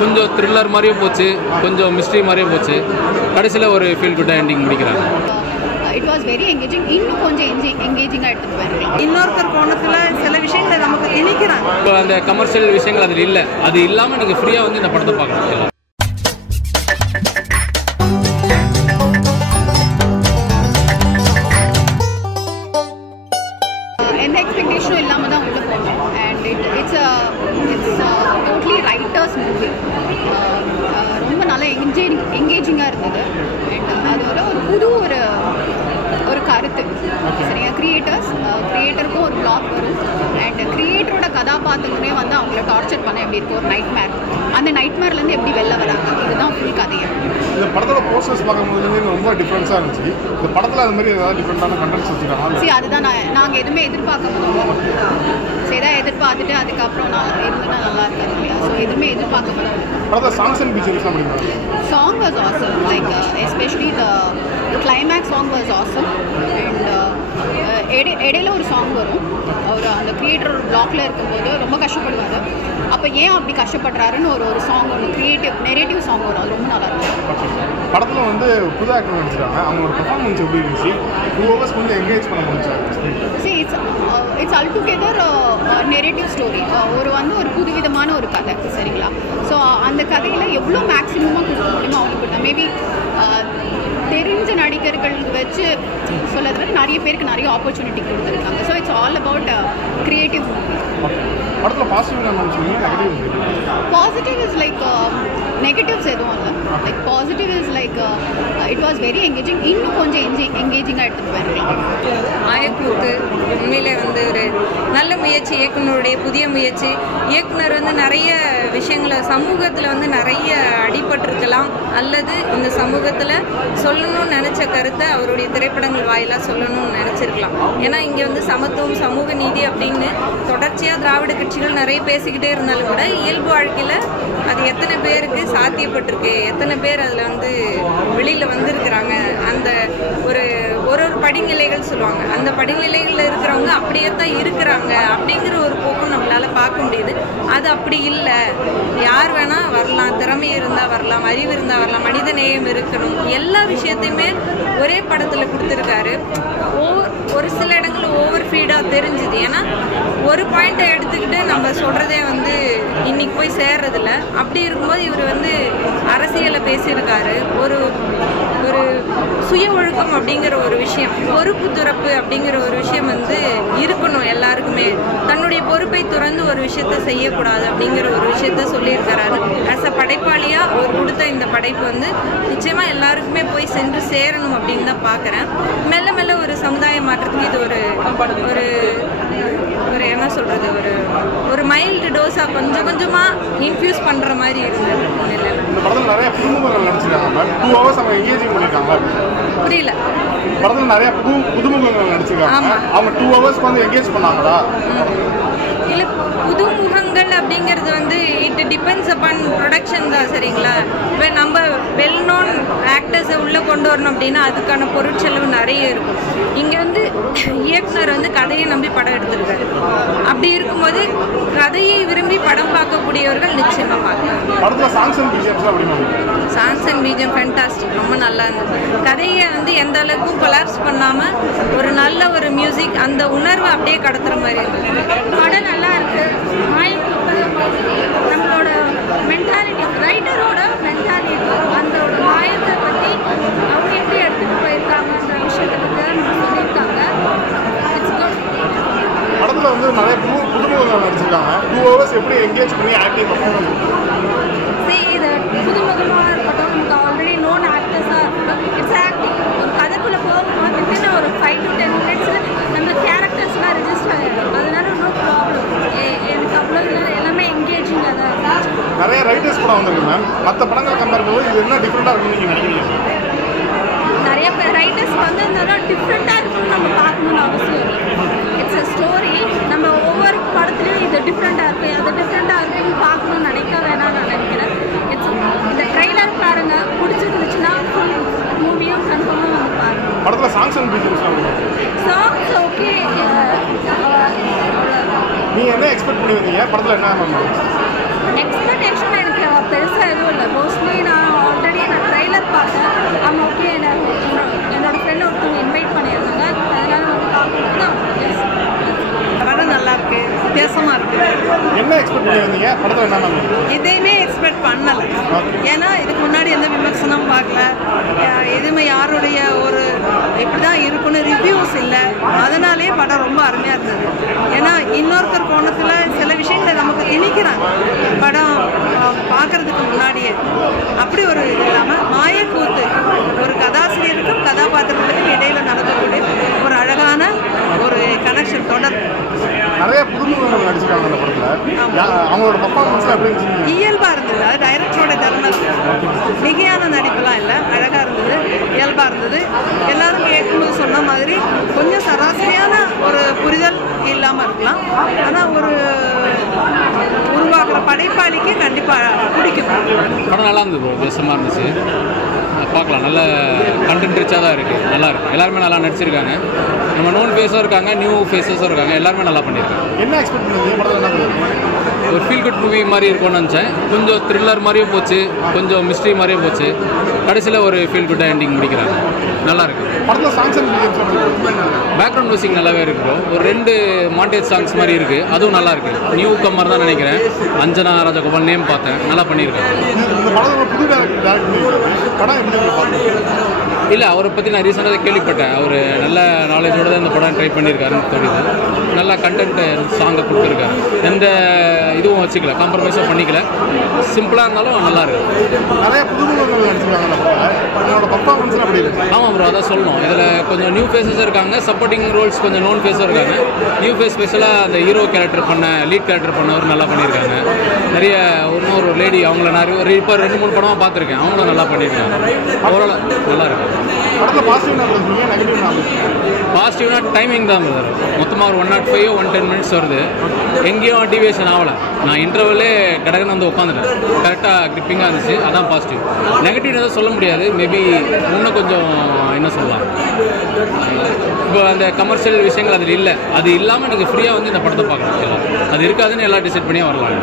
கொஞ்சம் த்ரில்லர் மாதிரியும் போச்சு, கொஞ்சம் மிஸ்ட்ரி மாதிரியும் போச்சு. கடைசியில் ஒரு ஃபீல் குட்டாக எண்டிங் முடிக்கிறாங்க. It was very engaging. இன்னும் கொஞ்சம் எங்கேஜிங்காக எடுத்துகிட்டு போயிருக்கலாம். இன்னொருத்தர் கோணத்தில் சில விஷயங்களை நமக்கு திணிக்கிறாங்க. இப்போ அந்த கமர்ஷியல் விஷயங்கள் அதில் இல்லை. அது இல்லாமல் நீங்கள் ஃப்ரீயாக வந்து இந்த படத்தை பார்க்கலாம். எந்த எக்ஸ்பெக்டேஷனும் இல்லாமல் தான் உள்ள போனோம். And it's totally writers movie. ரொம்ப நல்லா எங்கேஜிங்காக இருந்தது. அண்ட் அதோட ஒரு புது ஒரு கருத்து. சரியா, கிரியேட்டருக்கும் ஒரு பிளாக் வரும். அண்ட் கிரியேட்டரோட கதாபாத்திரமே வந்து அவங்கள டார்ச்சர் பண்ண எப்படி இருக்கும், ஒரு நைட் மேர். அந்த நைட் மேர்லேருந்து எப்படி வெளில வராங்க, இதுதான் ஃபுல் கதையை. இந்த படத்தோட போஸ்டர்ஸ் பார்க்கும்போது ரொம்ப டிஃப்ரென்ஸாக இருந்துச்சு. இந்த படத்தில் அது மாதிரி ஏதாவது டிஃப்ரெண்டான கண்டென்ட்ஸ் வச்சுருக்காங்க? சரி, அதுதான் நாங்கள் எதுவுமே எதிர்பார்க்க மாட்டோம். சரி, தான் எதிர்பார்த்துட்டு அதுக்கப்புறம் நான் இருந்துன்னா நல்லா இருக்காது இல்லையா? ஸோ எதுவுமே எதிர்பார்க்க மாட்டோம். படத்தில் சாங்ஸ் அண்ட் பிக்சர்ஸ் அப்படின்னா song was awesome, like especially the climax song was awesome. And இடையில ஒரு சாங் வரும். அவர் அந்த கிரியேட்டர் ஒரு பிளாக்ல இருக்கும்போது ரொம்ப கஷ்டப்படுவார். அப்போ ஏன் அப்படி கஷ்டப்படுறாருன்னு ஒரு சாங் ஒன்று நெரேட்டிவ் சாங் வரும். அது ரொம்ப நல்லா இருக்கும். படத்தில் வந்து புது ஆக்டர் நடிச்சிருக்காங்க. அவங்களோட பெர்ஃபார்மன்ஸ் எப்படி இருந்துச்சு? 2 hours வந்து என்கேஜ் பண்ண முடிஞ்சாங்க. See, it's altogether narrative story. ஒரு புதுவிதமான ஒரு கதை. சரிங்களா? ஸோ அந்த கதையில் எவ்வளோ மேக்ஸிமமாக கொடுக்க முடியுமோ அவங்க கொடுத்தா. மேபி தெரிஞ்ச நடிகர்களுக்கு வச்சு சொல்கிறது நிறைய பேருக்கு நிறைய ஆப்பர்ச்சுனிட்டி கொடுத்துருக்காங்க. So it's all about creative movie. படத்தில் பாசிட்டிவ் இஸ் லைக் நெகட்டிவ்ஸ் எதுவும் இல்லை. Like positive is like it was very engaging. இன்னும் கொஞ்சம் எங்கேஜிங்காக எடுத்துகிட்டு போயிருக்கலாம். ஆயக்கூத்து உண்மையிலே வந்து ஒரு நல்ல முயற்சி, இயக்குனருடைய புதிய முயற்சி. இயக்குனர் வந்து நிறைய விஷயங்களை சமூகத்தில் வந்து நிறைய அடிபட்டிருக்கலாம், அல்லது இந்த சமூகத்தில் சொல்லணும்னு நினச்ச கருத்தை அவருடைய திரைப்படங்கள் வாயிலாக சொல்லணும்னு நினச்சிருக்கலாம். ஏன்னா இங்கே வந்து சமத்துவம், சமூக நீதி அப்படின்னு தொடர்ச்சியாக திராவிட கட்சிகள் நிறைய பேசிக்கிட்டே இருந்தாலும் கூட இயல்பு வாழ்க்கையில் அது எத்தனை பேருக்கு சாத்தியப்பட்டிருக்கு, எத்தனை பேர் அதில் வந்து வெளியில் வந்திருக்கிறாங்க, அந்த ஒரு படிநிலைகள் சொல்லுவாங்க. அந்த படிநிலைகளில் இருக்கிறவங்க அப்படியே தான் இருக்கிறாங்க அப்படிங்கிற ஒரு போக்கும் நம்மளால் பார்க்க முடியுது. அது அப்படி இல்லை. யார் வேணால் வரலாம், திறமை இருந்தால் வரலாம், அறிவு இருந்தால் வரலாம், மனித நேயம் இருக்கணும். எல்லா விஷயத்தையுமே ஒரே படத்தில் கொடுத்துருக்காரு. ஒரு சில இடங்களில் ஓவர் ஃபீடாக தெரிஞ்சுது. ஏன்னா ஒரு பாயிண்ட்டை எடுத்துக்கிட்டு நம்ம சொல்கிறதே வந்து இன்னைக்கு போய் சேர்றதில்ல. அப்படி இருக்கும்போது இவர் வந்து அரசியலை பேசியிருக்காரு. ஒரு சுய ஒழுக்கம் அப்படிங்கிற ஒரு விஷயம், பொறுப்பு துறப்பு அப்படிங்கிற ஒரு விஷயம் வந்து இருக்கணும் எல்லாருக்குமே. தன்னுடைய பொறுப்பை துறந்து ஒரு விஷயத்த செய்யக்கூடாது அப்படிங்கிற ஒரு விஷயத்த சொல்லியிருக்கிறாரு. ஆஸ் அ படைப்பாளியாக அவர் கொடுத்த இந்த படைப்பு வந்து நிச்சயமாக எல்லாருக்குமே போய் சென்று சேரணும் அப்படின்னு தான் பார்க்குறேன். மெல்ல மெல்ல ஒரு சமுதாய மாற்றத்துக்கு இது ஒரு என்ன சொல்கிறது, ஒரு மைல்டு டோஸாக கொஞ்சம் கொஞ்சமாக இன்ஃபியூஸ் பண்ணுற மாதிரி இருந்தது. இந்த படத்தில் நிறைய புதுமுகங்கள் நடிச்சிருக்காங்க. 2 hours அவங்க எங்கேஜிங் பண்ணியிருக்காங்க. புரியல. படத்தில் நிறைய புதுமுகங்கள் நடிச்சிருக்காங்க. அவங்க 2 hours வந்து எங்கேஜ் பண்ணாங்களா? இல்லை, புதுமுகங்கள் அப்படிங்கிறது வந்து இட் டிபெண்ட்ஸ் அப்பான் ப்ரொடக்ஷன் தான். சரிங்களா? இப்போ நம்ம வெல் நோன் ஆக்டர்ஸை உள்ளே கொண்டு வரணும் அப்படின்னா அதுக்கான பொருட்செலவு நிறைய இருக்கும். இங்கே வந்து இயக்குனர் வந்து கதையை நம்பி படம் எடுத்திருக்காரு. அப்படி இருக்கும்போது கதையை விரும்பி படம் பார்க்கக்கூடியவர்கள் நிச்சயமாக பார்க்கலாம். சாங்ஸ் அண்ட் பிஜிஎம் ஃபேண்டாஸ்டிக், ரொம்ப நல்லா இருந்தது. கதையை வந்து எந்த அளவுக்கும் கொலாப்ஸ் பண்ணாமல் ஒரு நல்ல ஒரு மியூசிக், அந்த உணர்வை அப்படியே கடத்துகிற மாதிரி இருந்தது. படம் நல்லா இருக்கு. நம்மளோட மென்டாலிட்டி, ரைட்டரோட மென்டாலிட்டி, அந்த மாயத்தை பற்றி அவங்க எப்படி எடுத்துகிட்டு போயிருக்காங்கன்ற விஷயத்தை பற்றி தான் சொல்லியிருக்காங்க. It's good. படத்தில் வந்து நிறைய புதுமுகங்கள் நடிச்சிருக்காங்க. 2 hours எப்படி என்கேஜ் பண்ணி ஆக்டிங் பண்ணுவாங்க? இது புதுமுகமாக இருக்கட்டும், நமக்கு ஆல்ரெடி நோன் ஆக்டர்ஸாக இருக்கட்டும், இட்ஸ் ஆக்டிங். ஒரு கதைக்குள்ளே போகும்போது வித்தின் ஒரு 5 to 10 minutes நம்ம கேரக்டர்ஸ்லாம் ரெஜிஸ்டர் ஆகிடும். அதனால நோ ப்ராப்ளம். எனக்கு அவ்வளோ எல்லாமே என்கேஜிங்காக தான் இருந்துச்சு. நிறைய ரைட்டர்ஸ் படம் வந்திருக்கு மேம். மற்ற படங்கள் கம்பேர் பண்ணும்போது இது என்ன டிஃப்ரெண்ட்டாக இருக்குன்னு நீங்கள் நினைக்கிறீங்க? நிறைய பேர் ரைட்டர்ஸ் வந்திருந்தாலும் டிஃப்ரெண்ட்டாக இருக்குன்னு நம்ம பார்க்கணுன்னு அவசியம் இல்லை. It's a story. நம்ம ஒவ்வொரு படத்துலையும் இது டிஃப்ரெண்ட்டாக இருக்குது, அது டிஃப்ரெண்ட்டாக இருக்குன்னு பார்க்கணுன்னு நினைக்க வேணாம்னு நான் நினைக்கிறேன். இந்த ட்ரெய்லர் பாருங்கள், பிடிச்சிருந்துச்சுன்னா ஃபுல் மூவியும் கன்ஃபார்மாக வந்து பாருங்கள். படத்தில் songs and BGMs songs okay. நீங்கள் என்ன எக்ஸ்பெக்ட் பண்ணி வந்தீங்க? படத்தில் என்ன மேம் எக்ஸ்பெக்டேஷன் எனக்கு பெருசாக பண்ணியிருந்தீங்க படத்தில் என்ன மேம்? இதையுமே எக்ஸ்பெக்ட் பண்ணலை. ஏன்னா இதுக்கு முன்னாடி எந்த விமர்சனமும் பார்க்கல, எதுவுமே யாருடைய ஒரு இப்படி தான் இருக்குன்னு ரிவ்யூஸ் இல்லை. அதனாலே படம் ரொம்ப அருமையாக இருந்தது. ஏன்னா இன்னொருத்தர் கோணத்தில் சில விஷயங்களை நமக்கு திணிக்கிறாங்க படம் பார்க்கறதுக்கு முன்னாடியே. அப்படி ஒரு இது இல்லாமல் மாயக்கூத்து ஒரு கதாசிரியருக்கும் கதாபாத்திரங்களுக்கும் இடையில் நடக்கக்கூடிய ஒரு அழகான ஒரு கனெக்ஷன் தொடர். நிறைய புதுமுகங்கள் நடிச்சிருக்காங்க அந்த படத்தில். அவங்களோட பர்ஃபார்மன்ஸ்லாம் எப்படி இருந்துச்சு? இயல்பாக இருந்தது. அது டைரக்டரோட திறமை. மிகையான நடிப்புலாம் இல்லை, அழகாக இருந்தது, இயல்பாக இருந்தது. எல்லாரும் கேட்கும்போது சொன்ன மாதிரி கொஞ்சம் சராசரியான ஒரு புரிதல் இல்லாமல் இருக்கலாம். ஆனால் ஒரு உருவாக்குற படைப்பாளிக்கு கண்டிப்பாக பிடிக்கும். படம் நல்லா இருந்தது ப்ரோ, பேசமாக இருந்துச்சு, பார்க்கலாம். நல்ல கண்டென்ட் ரிச்சாக தான் இருக்குது, நல்லா இருக்குது. எல்லாருமே நல்லா நடிச்சிருக்காங்க. நம்ம நோன் ஃபேஸும் இருக்காங்க, நியூ ஃபேஸஸும் இருக்காங்க. எல்லாருமே நல்லா பண்ணியிருக்காங்க. என்ன எக்ஸ்பெக்ட் பண்ணுறீங்க படத்தில்? என்ன ஒரு ஃபீல் குட் மூவி மாதிரி இருக்கும்னு நினச்சேன். கொஞ்சம் த்ரில்லர் மாதிரியும் போச்சு, கொஞ்சம் மிஸ்ட்ரி மாதிரியும் போச்சு. கடைசியில் ஒரு ஃபீல் குட்டாக எண்டிங் முடிக்கிறாங்க. நல்லா இருக்கு. படத்தில் சாங்ஸ் பேக்ரவுண்ட் மியூசிக் நல்லாவே இருக்கு ப்ரோ. ஒரு 2 மாண்டேஜ் சாங்ஸ் மாதிரி இருக்குது, அதுவும் நல்லா இருக்குது. நியூ கம்மர் தான் நினைக்கிறேன். அஞ்சனா ராஜகோபால் நேம் பார்த்தேன், நல்லா பண்ணியிருக்காங்க. இந்த படம் புது டேரக்டர் படம் எப்படி இல்லை, அவரை பற்றி நான் ரீசெண்டாக கேள்விப்பட்டேன். அவர் நல்ல நாலேஜோடு தான் இந்த படம் ட்ரை பண்ணியிருக்காருன்னு தோணுது. நல்லா கண்டென்ட்டு சாங்கை கொடுத்துருக்காரு. எந்த இதுவும் வச்சுக்கல, காம்ப்ரமைஸும் பண்ணிக்கல. சிம்பிளாக இருந்தாலும் நல்லா இருக்கு. நிறைய புதுமுகங்கள் நடிச்சிருக்காங்க. அவங்களோட பர்ஃபார்மன்ஸ்லாம் எப்படி இருக்கு? ஆமாம் ப்ரோ, அதான் சொல்லணும். இதில் கொஞ்சம் நியூ ஃபேஸஸும் இருக்காங்க, சப்போர்ட்டிங் ரோல்ஸ் கொஞ்சம் நோன் ஃபேஸும் இருக்காங்க. நியூ ஃபேஸ் ஸ்பெஷலாக அந்த ஹீரோ கேரக்டர் லீட் கேரக்டர் பண்ணவர் நல்லா பண்ணியிருக்காங்க. நிறைய இன்னொரு லேடி, அவங்கள நிறைய இப்போ 2-3 படமாக பார்த்துருக்கேன், அவங்களும் நல்லா பண்ணியிருக்காங்க. ஓவரால் நல்லா இருக்கு. படத்தில் பாசிட்டிவ்னா டைமிங் தான் வருது. மொத்தமாக ஒரு 105 110 மினிட்ஸ் வருது. எங்கேயும் டிவியேஷன் ஆகலை. நான் இன்டர்வலே கடகன்னு வந்து உட்காந்துட்டேன். கரெக்டாக கிரிப்பிங்காக இருந்துச்சு, அதான் பாசிட்டிவ். நெகட்டிவ் எதுவும் சொல்ல முடியாது. மேபி இன்னும் கொஞ்சம் என்ன சொல்லலாம், இப்போ அந்த கமர்ஷியல் விஷயங்கள் அதில் இல்லை. அது இல்லாமல் எனக்கு ஃப்ரீயாக வந்து இந்த படத்தை பார்க்கலாம். அது இருக்காதுன்னு எல்லாம் டிசைட் பண்ணியே வரலாம்.